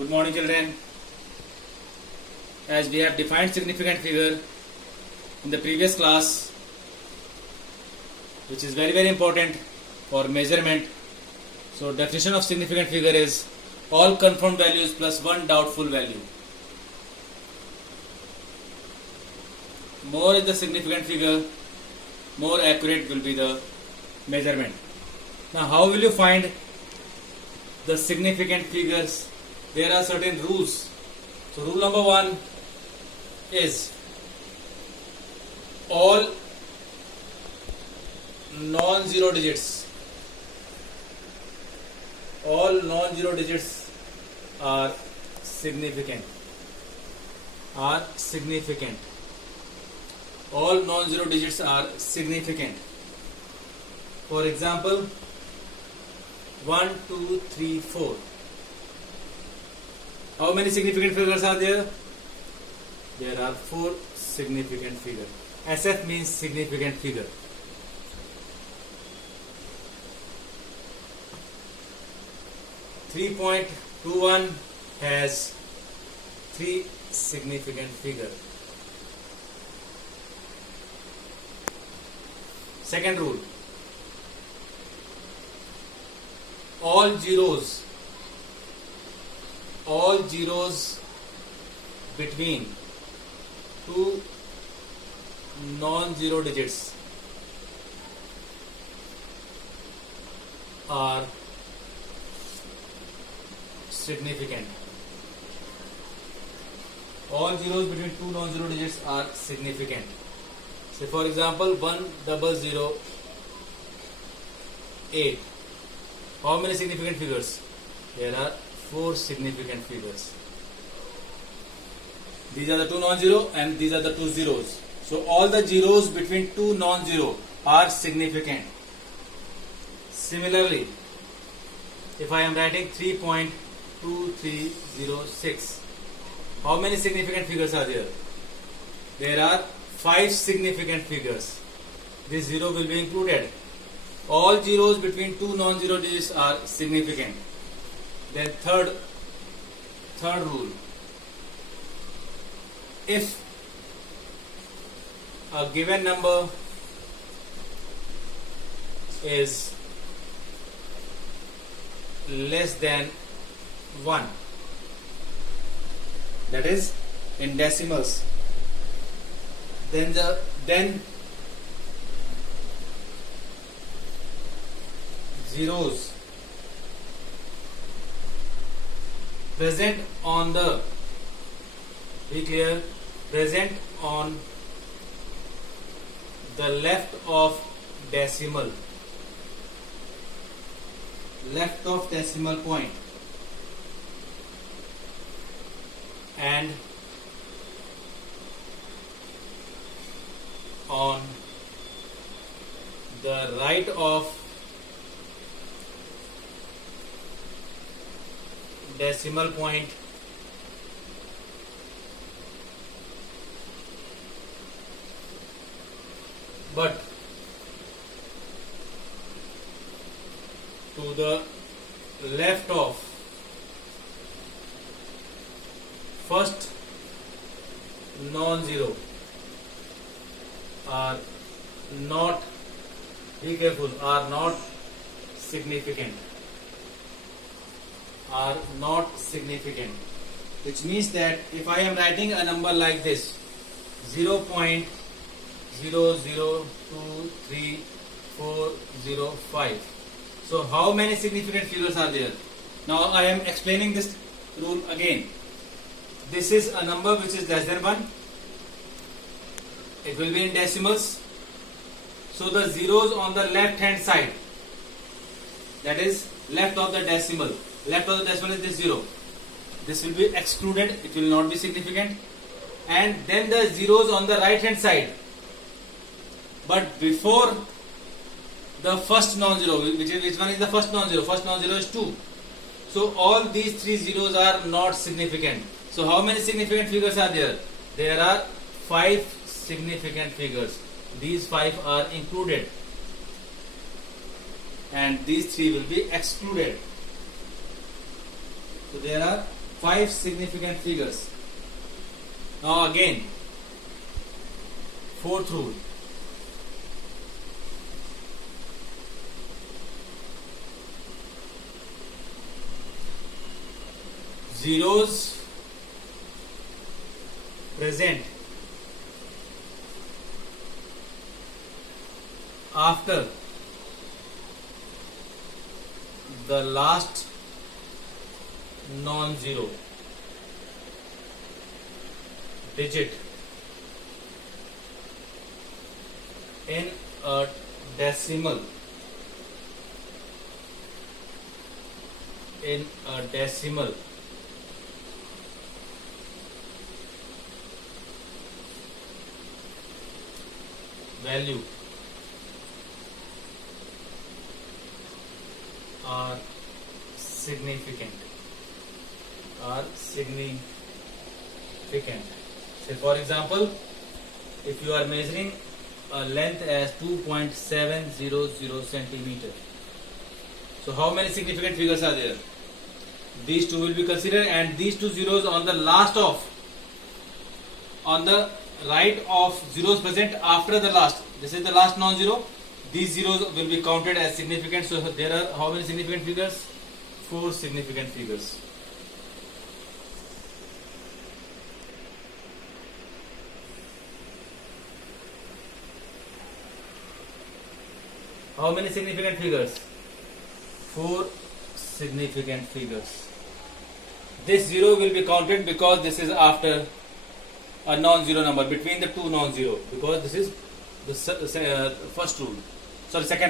Good morning, children. As we have defined significant figure in the previous class, which is very important for measurement. So definition of significant figure is all confirmed values plus one doubtful value. More is the significant figure, more accurate will be the measurement. Now how will you find the significant figures? There are certain rules. So rule number 1 is all non-zero digits are significant. All non-zero digits are significant. For example, 1, 2, 3, 4. How many significant figures are there? There are 4 significant figures. SF means significant figure. .21 has 3 significant figures. Second rule, all zeros between two non-zero digits are significant. All zeros between two non-zero digits are significant. Say for example 1008. How many significant figures? There are 4 significant figures. These are the two non-zero and these are the two zeros. So all the zeros between two non-zero are significant. Similarly, if I am writing 3.2306, how many significant figures are there? There are 5 significant figures. This zero will be included. All zeros between two non-zero digits are significant. Then third rule, if a given number is less than 1, that is in decimals, then zeros present on the left of decimal point and on the right of decimal point but to the left of first non-zero are not, be careful, are not significant, which means that if I am writing a number like this 0.0023405, so how many significant figures are there? Now I am explaining this rule again. This is a number which is less than 1. It will be in decimals. So the zeros on the left hand side, that is left of the decimal is this 0. This will be excluded, it will not be significant. And then the zeros on the right hand side, but before the first non-zero, which one is the first non-zero? First non-zero is 2. So all these 3 zeros are not significant. So how many significant figures are there? There are 5 significant figures. These 5 are included. and these three will be excluded. So there are 5 significant figures. Now again, fourth rule. Zeros present after the last non-zero digit in a decimal value are significant. Say for example, if you are measuring a length as 2.700 centimeter, so how many significant figures are there? These two will be considered, and these two zeros on the right of zeros present after the last. This is the last non-zero. These zeros will be counted as significant. So there are how many significant figures? 4 significant figures. How many significant figures? 4 significant figures. This zero will be counted because this is after a non-zero number, between the two non-zero, because this is the second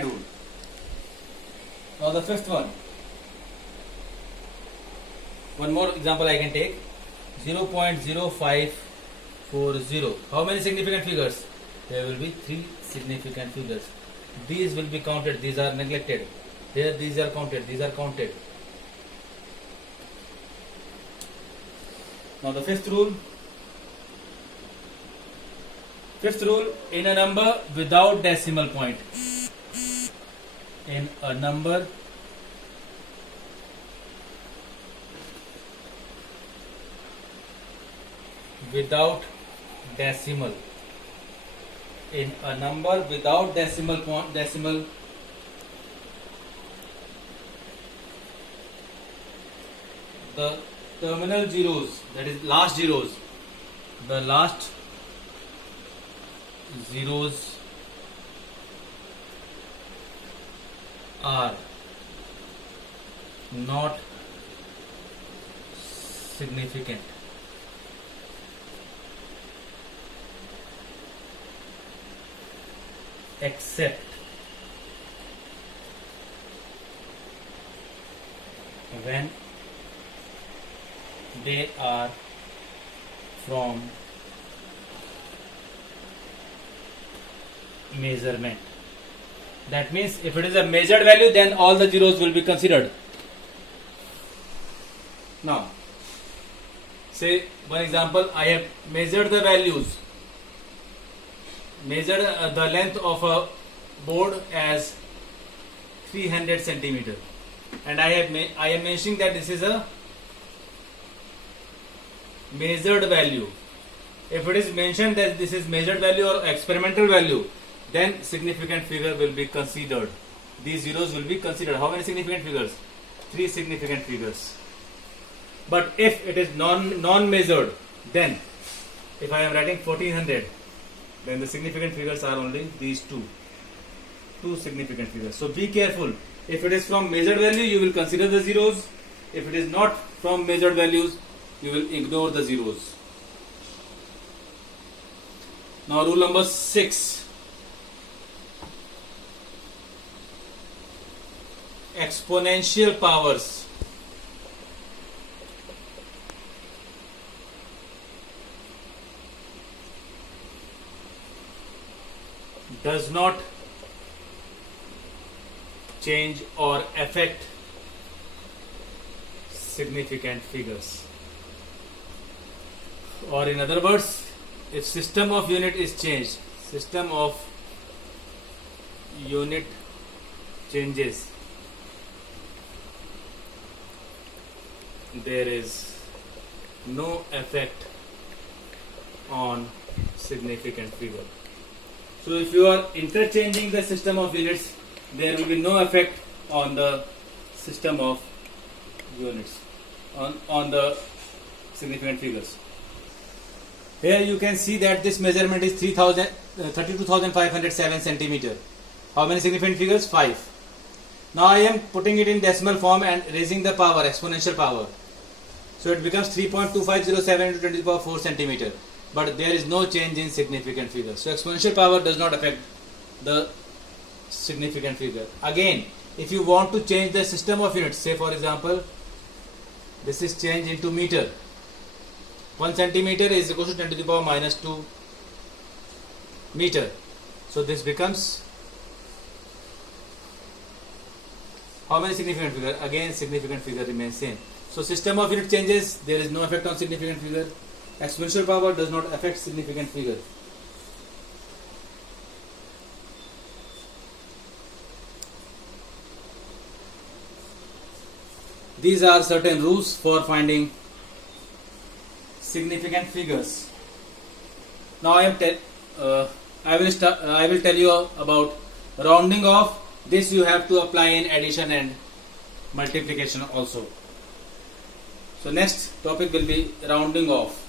rule. Now the fifth one. One more example I can take. 0.0540. How many significant figures? There will be 3 significant figures. These will be counted. These are neglected. Here these are counted. These are counted. Now the fifth rule. Fifth rule, in a number without decimal point. In a number without decimal. In a number without decimal point, the terminal zeros, that is last zeros, the last zeros are not significant. Except when they are from measurement. That means if it is a measured value, then all the zeros will be considered. Now, say one example, I have measured the values, measured the length of a board as 300 centimeter, and I am mentioning that this is a measured value. If it is mentioned that this is measured value or experimental value, then significant figure will be considered. These zeros will be considered. How many significant figures? 3 significant figures. But if it is non-measured, then if I am writing 1400, then the significant figures are only these two significant figures. So be careful. If it is from measured value, you will consider the zeros. If it is not from measured values, you will ignore the zeros. Now rule number 6. Exponential powers. Does not change or affect significant figures. Or in other words, if system of unit is changed, system of unit changes, there is no effect on significant figure. So if you are interchanging the system of units, there will be no effect on the system of units, on the significant figures. Here you can see that this measurement is 32,507 centimeter. How many significant figures? 5. Now I am putting it in decimal form and raising the power, exponential power. So it becomes 3.2507 into 10 to the power 4 centimeter. But there is no change in significant figure. So exponential power does not affect the significant figure. Again, if you want to change the system of units, say for example, this is changed into meter. 1 centimeter is equal to 10 to the power minus 2 meter. So this becomes how many significant figure? Again, significant figure remains same. So system of unit changes, there is no effect on significant figure. Exponential power does not affect significant figure. These are certain rules for finding significant figures. Now I will tell you about rounding off. This you have to apply in addition and multiplication also. So next topic will be rounding off.